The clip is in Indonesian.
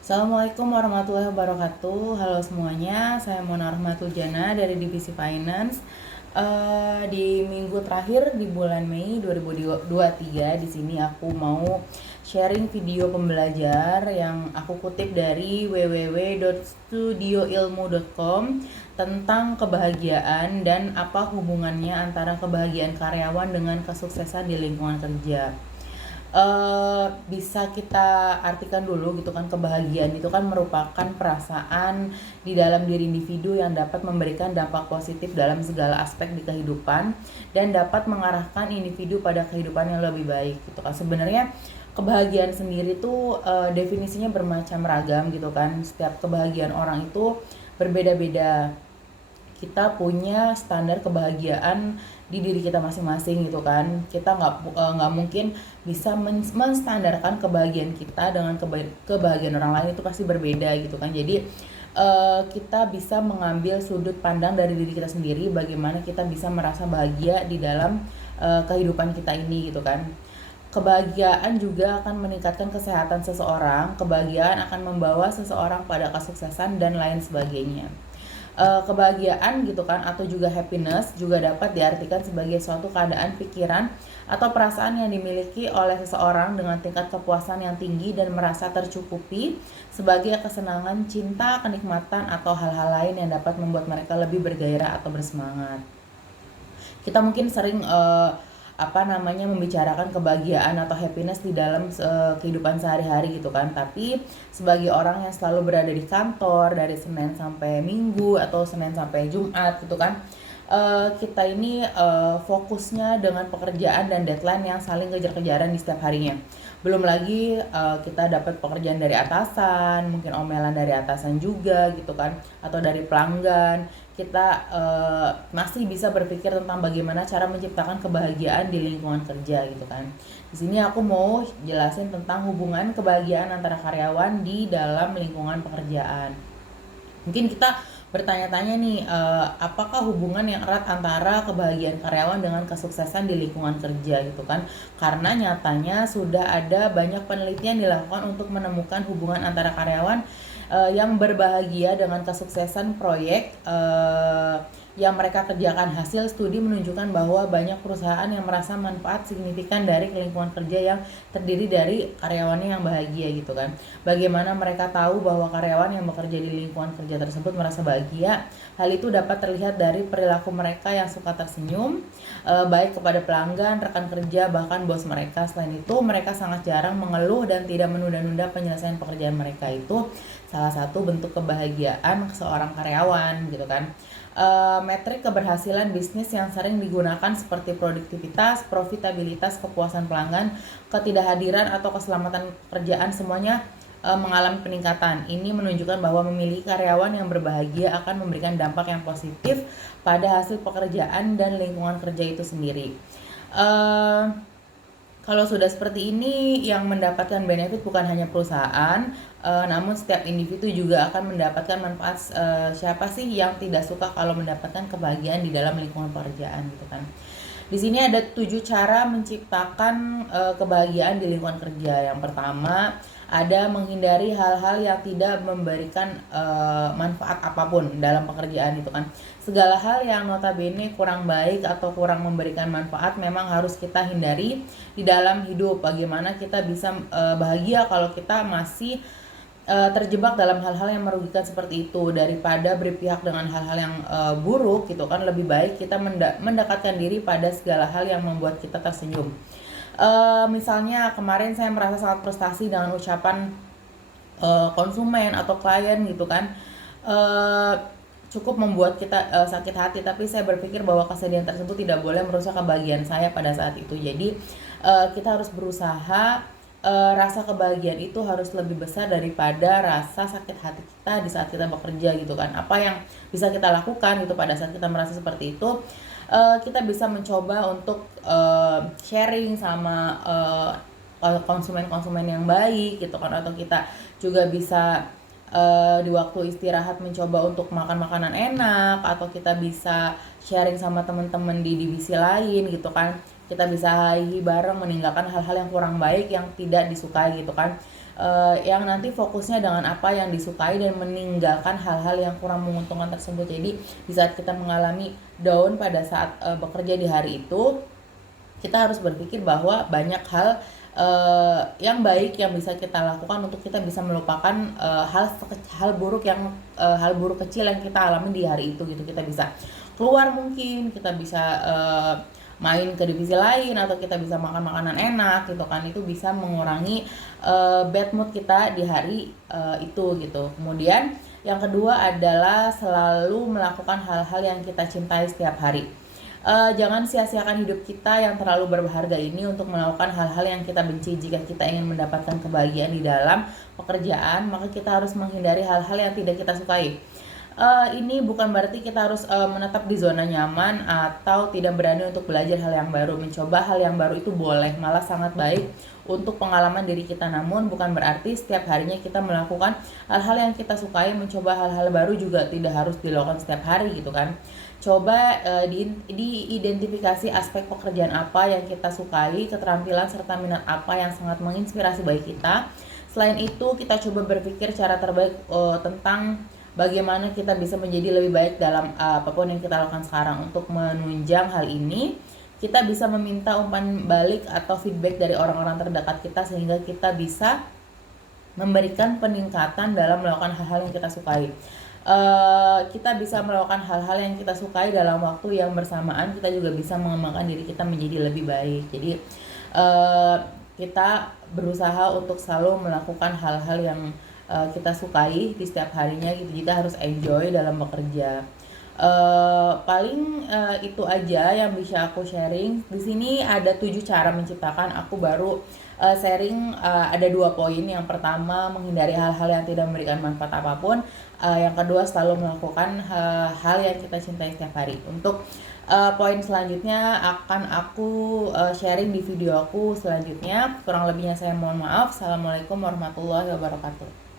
Assalamualaikum warahmatullahi wabarakatuh. Halo semuanya, saya Mona Rahmatul Jana dari Divisi Finance. Di minggu terakhir di bulan Mei 2023, di sini aku mau sharing video pembelajar yang aku kutip dari www.studioilmu.com tentang kebahagiaan dan apa hubungannya antara kebahagiaan karyawan dengan kesuksesan di lingkungan kerja. Bisa kita artikan dulu gitu kan, kebahagiaan itu kan merupakan perasaan di dalam diri individu yang dapat memberikan dampak positif dalam segala aspek di kehidupan dan dapat mengarahkan individu pada kehidupan yang lebih baik gitu kan. Sebenarnya kebahagiaan sendiri tuh definisinya bermacam ragam gitu kan. Setiap kebahagiaan orang itu berbeda-beda. Kita punya standar kebahagiaan di diri kita masing-masing gitu kan. Kita nggak mungkin bisa menstandarkan kebahagiaan kita dengan kebahagiaan orang lain, itu pasti berbeda gitu kan. Jadi kita bisa mengambil sudut pandang dari diri kita sendiri, bagaimana kita bisa merasa bahagia di dalam kehidupan kita ini gitu kan. Kebahagiaan juga akan meningkatkan kesehatan seseorang, kebahagiaan akan membawa seseorang pada kesuksesan dan lain sebagainya. Kebahagiaan gitu kan, atau juga happiness, juga dapat diartikan sebagai suatu keadaan pikiran atau perasaan yang dimiliki oleh seseorang dengan tingkat kepuasan yang tinggi dan merasa tercukupi sebagai kesenangan, cinta, kenikmatan, atau hal-hal lain yang dapat membuat mereka lebih bergairah atau bersemangat. Kita mungkin sering membicarakan kebahagiaan atau happiness di dalam kehidupan sehari-hari gitu kan. Tapi sebagai orang yang selalu berada di kantor dari Senin sampai Minggu atau Senin sampai Jumat gitu kan, kita ini fokusnya dengan pekerjaan dan deadline yang saling kejar-kejaran di setiap harinya. Belum lagi kita dapat pekerjaan dari atasan, mungkin omelan dari atasan juga gitu kan, atau dari pelanggan. Kita masih bisa berpikir tentang bagaimana cara menciptakan kebahagiaan di lingkungan kerja gitu kan. Di sini aku mau jelasin tentang hubungan kebahagiaan antara karyawan di dalam lingkungan pekerjaan. Mungkin kita bertanya-tanya nih, apakah hubungan yang erat antara kebahagiaan karyawan dengan kesuksesan di lingkungan kerja gitu kan. Karena nyatanya sudah ada banyak penelitian dilakukan untuk menemukan hubungan antara karyawan yang berbahagia dengan kesuksesan proyek yang mereka kerjakan. Hasil studi menunjukkan bahwa banyak perusahaan yang merasa manfaat signifikan dari lingkungan kerja yang terdiri dari karyawannya yang bahagia gitu kan. Bagaimana mereka tahu bahwa karyawan yang bekerja di lingkungan kerja tersebut merasa bahagia? Hal itu dapat terlihat dari perilaku mereka yang suka tersenyum, baik kepada pelanggan, rekan kerja, bahkan bos mereka. Selain itu, mereka sangat jarang mengeluh dan tidak menunda-nunda penyelesaian pekerjaan mereka. Itu salah satu bentuk kebahagiaan seorang karyawan gitu kan. Metrik keberhasilan bisnis yang sering digunakan seperti produktivitas, profitabilitas, kepuasan pelanggan, ketidakhadiran atau keselamatan pekerjaan semuanya mengalami peningkatan. Ini menunjukkan bahwa memiliki karyawan yang berbahagia akan memberikan dampak yang positif pada hasil pekerjaan dan lingkungan kerja itu sendiri. Kalau sudah seperti ini, yang mendapatkan benefit bukan hanya perusahaan, namun setiap individu juga akan mendapatkan manfaat. Siapa sih yang tidak suka kalau mendapatkan kebahagiaan di dalam lingkungan pekerjaan gitu kan. Di sini ada 7 cara menciptakan kebahagiaan di lingkungan kerja. Yang pertama, ada menghindari hal-hal yang tidak memberikan manfaat apapun dalam pekerjaan itu kan. Segala hal yang notabene kurang baik atau kurang memberikan manfaat memang harus kita hindari di dalam hidup. Bagaimana kita bisa bahagia kalau kita masih terjebak dalam hal-hal yang merugikan seperti itu, daripada berpihak dengan hal-hal yang buruk gitu kan. Lebih baik kita mendekatkan diri pada segala hal yang membuat kita tersenyum. Misalnya kemarin saya merasa sangat frustasi dengan ucapan konsumen atau klien gitu kan. Cukup membuat kita sakit hati, tapi saya berpikir bahwa kesedihan tersebut tidak boleh merusak kebahagiaan saya pada saat itu. Jadi kita harus berusaha, rasa kebahagiaan itu harus lebih besar daripada rasa sakit hati kita di saat kita bekerja gitu kan. Apa yang bisa kita lakukan gitu pada saat kita merasa seperti itu? Kita bisa mencoba untuk sharing sama konsumen-konsumen yang baik gitu kan, atau kita juga bisa di waktu istirahat mencoba untuk makan makanan enak, atau kita bisa sharing sama teman-teman di divisi lain gitu kan. Kita bisa hahi bareng, meninggalkan hal-hal yang kurang baik yang tidak disukai gitu kan. yang nanti fokusnya dengan apa yang disukai dan meninggalkan hal-hal yang kurang menguntungkan tersebut. Jadi di saat kita mengalami down pada saat bekerja di hari itu, kita harus berpikir bahwa banyak hal yang baik yang bisa kita lakukan untuk kita bisa melupakan hal buruk hal buruk kecil yang kita alami di hari itu gitu. Kita bisa keluar, mungkin kita bisa main ke divisi lain, atau kita bisa makan makanan enak gitu kan. Itu bisa mengurangi bad mood kita di hari itu gitu. Kemudian yang kedua adalah selalu melakukan hal-hal yang kita cintai setiap hari. Jangan sia-siakan hidup kita yang terlalu berharga ini untuk melakukan hal-hal yang kita benci. Jika kita ingin mendapatkan kebahagiaan di dalam pekerjaan, maka kita harus menghindari hal-hal yang tidak kita sukai. Ini bukan berarti kita harus menetap di zona nyaman atau tidak berani untuk belajar hal yang baru. Mencoba hal yang baru itu boleh, malah sangat baik untuk pengalaman diri kita. Namun bukan berarti setiap harinya kita melakukan hal-hal yang kita sukai. Mencoba hal-hal baru juga tidak harus dilakukan setiap hari gitu kan. Coba diidentifikasi aspek pekerjaan apa yang kita sukai, keterampilan serta minat apa yang sangat menginspirasi bagi kita. Selain itu, kita coba berpikir cara terbaik tentang bagaimana kita bisa menjadi lebih baik dalam apapun yang kita lakukan sekarang. Untuk menunjang hal ini, kita bisa meminta umpan balik atau feedback dari orang-orang terdekat kita sehingga kita bisa memberikan peningkatan dalam melakukan hal-hal yang kita sukai. Kita bisa melakukan hal-hal yang kita sukai dalam waktu yang bersamaan. Kita juga bisa mengembangkan diri kita menjadi lebih baik. Jadi kita berusaha untuk selalu melakukan hal-hal yang kita sukai di setiap harinya gitu. Kita harus enjoy dalam bekerja. Paling itu aja yang bisa aku sharing. Di sini ada 7 cara menciptakan. Aku baru sharing ada 2 poin. Yang pertama, menghindari hal-hal yang tidak memberikan manfaat apapun. Yang kedua, selalu melakukan hal yang kita cintai setiap hari. Untuk poin selanjutnya akan aku sharing di video aku selanjutnya. Kurang lebihnya saya mohon maaf. Assalamualaikum warahmatullahi wabarakatuh.